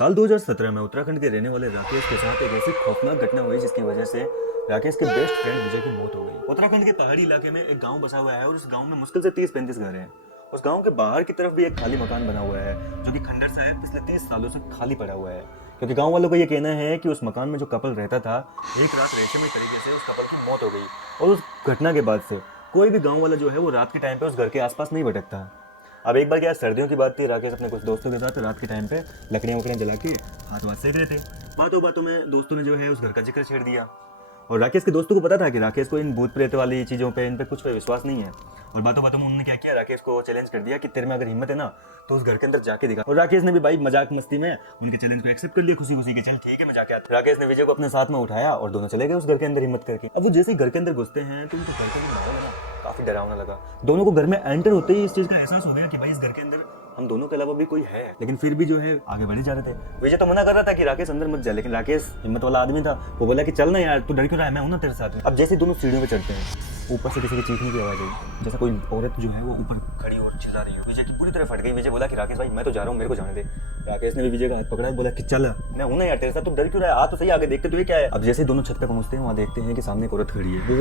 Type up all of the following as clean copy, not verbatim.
साल 2017 में उत्तराखंड के रहने वाले राकेश के साथ एक ऐसी खौफनाक घटना हुई जिसकी वजह से राकेश के बेस्ट फ्रेंड विजय की मौत हो गई। उत्तराखंड के पहाड़ी इलाके में एक गांव बसा हुआ है और उस गांव में मुश्किल से 30-35 घर हैं। उस गांव के बाहर की तरफ भी एक खाली मकान बना हुआ है जो कि खंडर सा है, पिछले 30 सालों से खाली पड़ा हुआ है, क्योंकि गांव वालों का ये कहना है कि उस मकान में जो कपल रहता था, एक रात रहस्यमय तरीके से उस कपल की मौत हो गई और उस घटना के बाद से कोई भी गांव वाला जो है वो रात के टाइम पे उस घर के आसपास नहीं भटकता। अब एक बार क्या, सर्दियों की बात थी, राकेश अपने कुछ दोस्तों के साथ रात के टाइम पे लकड़ियाँ जला के हाथ वाथ सेक रहे थे। बातों बातों में दोस्तों ने जो है उस घर का जिक्र छेड़ दिया और राकेश के दोस्तों को पता था कि राकेश को इन भूत प्रेत वाली चीज़ों पे, इन पे कुछ पे विश्वास नहीं है। और बातों बातों में उन्होंने क्या किया, राकेश को चैलेंज कर दिया कि तेरे में अगर हिम्मत है ना तो उस घर के अंदर जाके दिखा। और राकेश ने भी भाई मजाक मस्ती में उनके चैलेंज को एक्सेप्ट कर लिया, खुशी खुशी के चल ठीक है मैं जाके आता। राकेश ने विजय को अपने साथ में उठाया और दोनों चले गए उस घर के अंदर हिम्मत करके। अब वो जैसे ही घर के अंदर घुसते हैं तो उनको घर का जो माहौल है ना काफी डरावना लगा। दोनों को घर में एंटर होते ही इस चीज का एहसास हो गया कि भाई इस घर के अंदर हम दोनों के अलावा भी कोई है, लेकिन फिर भी जो है आगे बढ़े जा रहे थे। विजय तो मना कर रहा था कि राकेश अंदर मत जा, लेकिन राकेश हिम्मत वाला आदमी था, वो बोला कि चल ना यार, तू डर क्यों रहा है, मैं हूं ना तेरे साथ में। अब जैसे दोनों सीढ़ियों पे चढ़ते हैं, ऊपर से किसी की चीखने की आवाज आई, जैसा कोई औरत जो है वो ऊपर खड़ी और चिल्ला रही है। विजय की पूरी तरह फट गई। विजय बोला कि राकेश भाई मैं तो जा रहा हूँ, मेरे को जाने दे। राकेश ने भी विजय का हाथ पकड़ा, बोला कि चल मैं हूं ना यार तेरे साथ, तू डर क्यों रहा है, आ तो सही आगे देखते तो ये क्या है। अब जैसे दोनों छत पे पहुंचते हैं वहां देखते हैं कि सामने एक औरत खड़ी है। वो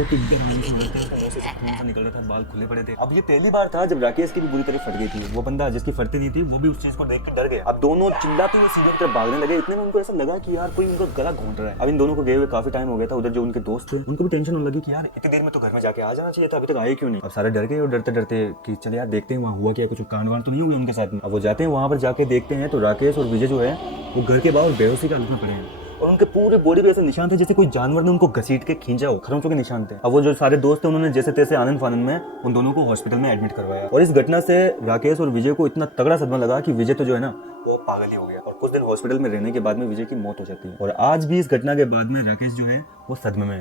निकल रहा था, बाल खुले पड़े थे। अब ये पहली बार था जब राकेश की भी बुरी तरह फट गई थी। वो बंदा जिसकी फटती नहीं थी वो भी उस चीज को देख के डर गया। अब दोनों चिल्लाते हुए सीढ़ियों की तरफ भागने लगे। इतने में उनको ऐसा लगा कि यार कोई उनको गला घोंट रहा है। अब इन दोनों को गए हुए काफी टाइम हो गया था। उधर जो उनके दोस्त थे उनको भी टेंशन होने लगी कि यार इतनी देर में तो घर में जाके आ जाना चाहिए था, अभी तक आए क्यों नहीं। अब सारे डर गए और डरते डरते कि चले यार देखते हैं वहाँ हुआ क्या, कुछ कांड वांड तो नहीं हुए उनके साथ में। अब वो जाते हैं वहां पर, जाके देखते हैं तो राकेश और विजय जो है वो घर के बाहर बेहोशी की हालत में पड़े हैं और उनके पूरे बॉडी पे ऐसे निशान थे जैसे कोई जानवर ने उनको घसीट के खींचा हो, खरोंचों के निशान थे। अब वो जो सारे दोस्त थे उन्होंने जैसे तैसे आनंद फानंद में उन दोनों को हॉस्पिटल में एडमिट करवाया। और इस घटना से राकेश और विजय को इतना तगड़ा सदमा लगा कि विजय तो जो है ना वो पागल ही हो गया और कुछ दिन हॉस्पिटल में रहने के बाद में विजय की मौत हो जाती है। और आज भी इस घटना के बाद में राकेश जो है वो सदमे में है।